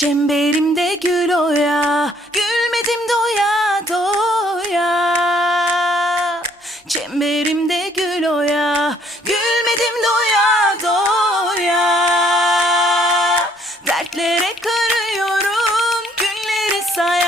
Çemberimde gül oya Gülmedim doya doya Çemberimde gül oya Gülmedim doya doya Dertlere karıyorum Günleri say.